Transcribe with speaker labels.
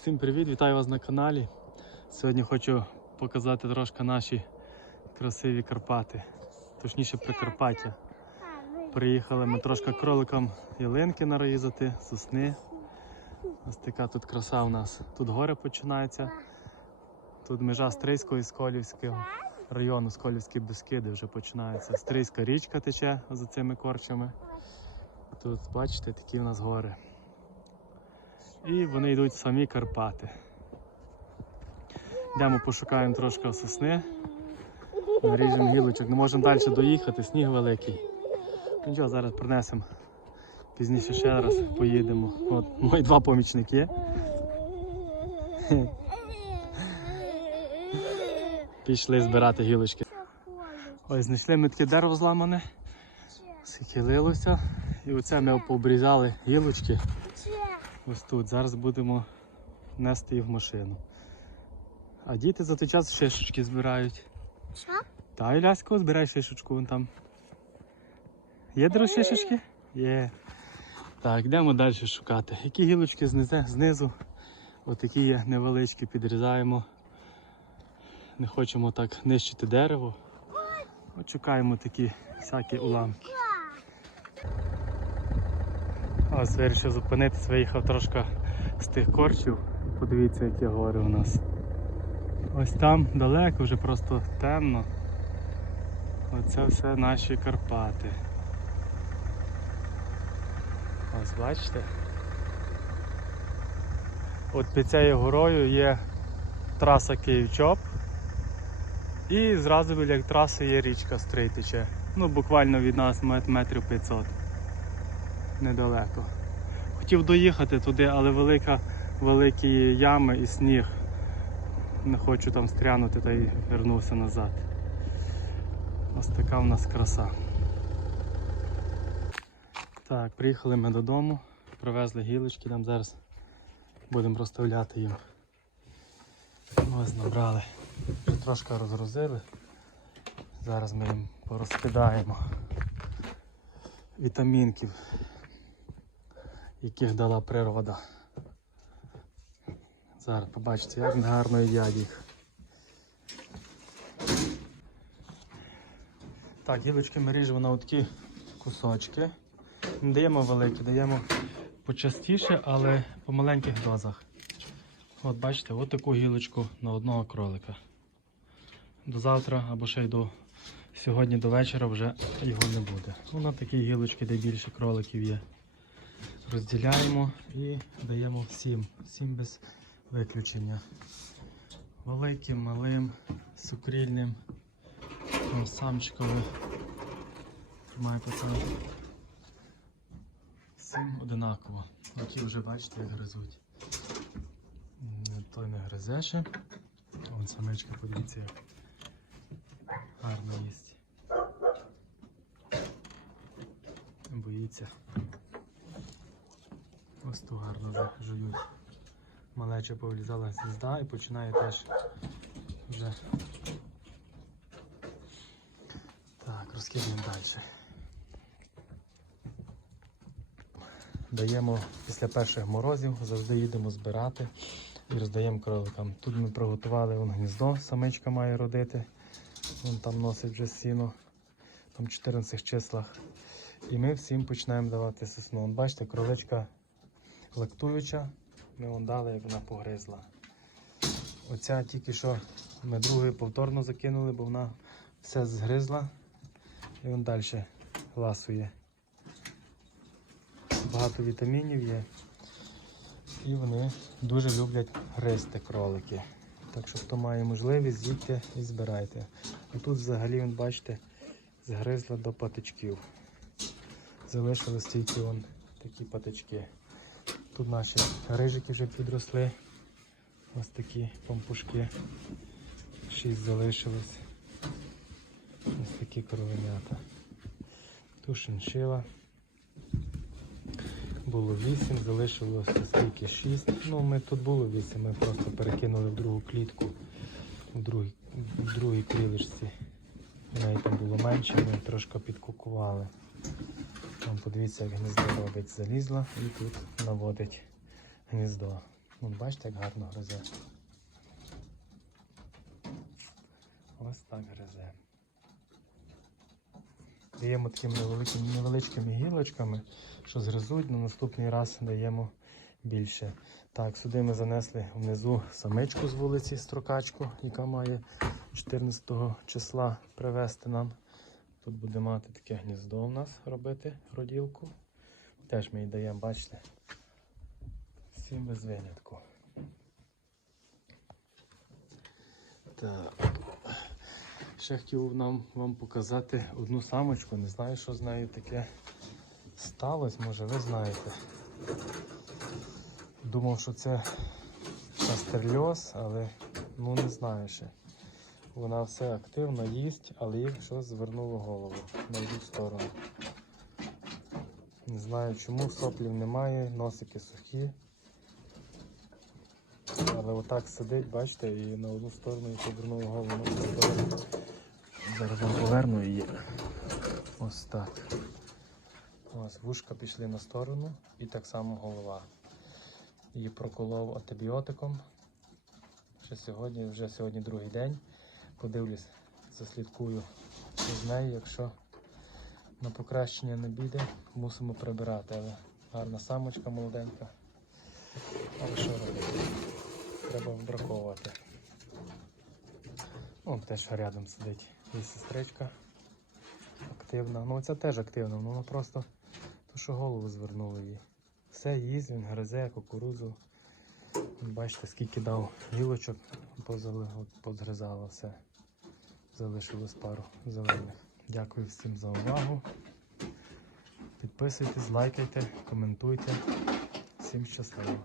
Speaker 1: Всім привіт, вітаю вас на каналі. Сьогодні хочу показати трошки наші красиві Карпати, точніше Прикарпаття. Приїхали ми трошки кроликам ялинки нарізати, сосни. Ось така тут краса у нас. Тут горе починається. Тут межа Стрийського і Сколівського району, Сколівські Бескиди вже починаються. Стрийська річка тече за цими корчами. Тут, бачите, такі у нас гори. І вони йдуть в самі Карпати. Йдемо пошукаємо трошки сосни. Наріжемо гілочок. Не можемо далі доїхати, сніг великий. Нічого, зараз принесемо. Пізніше ще раз поїдемо. От мої два помічники. Пішли збирати гілочки. Ось знайшли ми таке дерево зламане, схилилося. І оце ми пообрізали гілочки. Ось тут. Зараз будемо нести їх в машину. А діти за той час шишечки збирають.
Speaker 2: Що?
Speaker 1: Та Ілясько, збирай шишечку вон там. Є де шишечки? Є. Так, йдемо далі шукати. Які гілочки знизу? знизу? Отакі є невеличкі, підрізаємо. Не хочемо так нищити дерево. От шукаємо такі всякі уламки. Ось вирішив зупинитися, виїхав трошки з тих корчів. Подивіться, які гори у нас. Ось там далеко, вже просто темно. Оце все наші Карпати. Ось бачите? От під цією горою є траса Київ-Чоп. І зразу біля траси є річка Стрий тече. Ну, буквально від нас метрів 500 недалеко. Хотів доїхати туди, але велика, великі ями і сніг. Не хочу там стрянути та й вернувся назад. Ось така в нас краса. Так, приїхали ми додому, привезли гілочки, там зараз будемо розставляти їм. Ось набрали, вже трошки розгрузили. Зараз ми їм порозкидаємо вітамінків яких дала природа. Зараз побачите, як гарно їдять їх. Так, гілочки ми ріжемо на такі кусочки. Не даємо великі, даємо почастіше, але по маленьких дозах. От бачите, от таку гілочку на одного кролика. До завтра або ще й до сьогодні до вечора вже його не буде. Ну, на такі гілочки, де більше кроликів є розділяємо і даємо всім, всім без виключення. Великим, малим, сукрільним, самчиковим. Тримай пацан. Всім одинаково. Які вже бачите, як гризуть. Той не гризе ще. Вон самичка, подивіться, як гарно їсть. Боїться. Ось тут гарно жують. Малеча повлізала звізда і починає теж вже. Так, розкидаємо далі. Даємо після перших морозів, завжди їдемо збирати і роздаємо кроликам. Тут ми приготували вон гніздо, самичка має родити. Вон там носить вже сіно, там 14 числах. І ми всім починаємо давати сосну. Бачите, кроличка лактуюча, ми вон дали, як вона погризла. Оця тільки що ми другою повторно закинули, бо вона все згризла і вон далі ласує. Багато вітамінів є. І вони дуже люблять гризти кролики. Так що хто має можливість, їдьте і збирайте. А тут взагалі, вон, бачите, згризла до патичків. Залишились тільки вон такі патички. Тут наші рижики вже підросли. Ось такі пампушки. Шість залишилось. Ось такі кровенята. Тут шиншила. Було вісім, залишилося скільки шість. Ну, ми тут було вісім, ми просто перекинули в другу клітку, в другій, в другій клілишці. В неї там було менше, ми трошки підкукували. Там подивіться, як гніздо робить, залізла і тут наводить гніздо. Вон бачите, як гарно гризе. Ось так гризе. Даємо такими невеликими, невеличкими гілочками, що згризуть, на наступний раз даємо більше. Так, сюди ми занесли внизу самичку з вулиці Строкачку, яка має 14 числа привезти нам. Тут буде мати таке гніздо у нас робити, роділку. Теж ми їй даємо, бачите, всім без винятку. Так. Ще хотів нам вам показати одну самочку. Не знаю, що з нею таке сталося, може ви знаєте. Думав, що це пастерльоз, але ну не знаю ще. Вона все активно їсть, але їй щось звернуло голову на одну сторону. Не знаю чому, соплів немає, носики сухі. Але отак сидить, бачите, і на одну сторону і повернула голову на одну. Зараз поверну її. Ось так. Ось вушка пішли на сторону і так само голова. Її проколов антибіотиком. Ще сьогодні, вже сьогодні другий день. Подивлюсь, заслідкую з нею, якщо на покращення не піде, мусимо прибирати. Але гарна самочка молоденька. Але що робити? Треба вбраковувати. О, теж рядом сидить її сестричка. Активна. Ну ця теж активна, ну вона просто то, що голову звернули їй. Все їсть, він гризе, кукурудзу. Бачите, скільки дав гілочок, позгризало все. Залишилось пару зелених. Дякую всім за увагу. Підписуйтесь, лайкайте, коментуйте. Всім щасливо.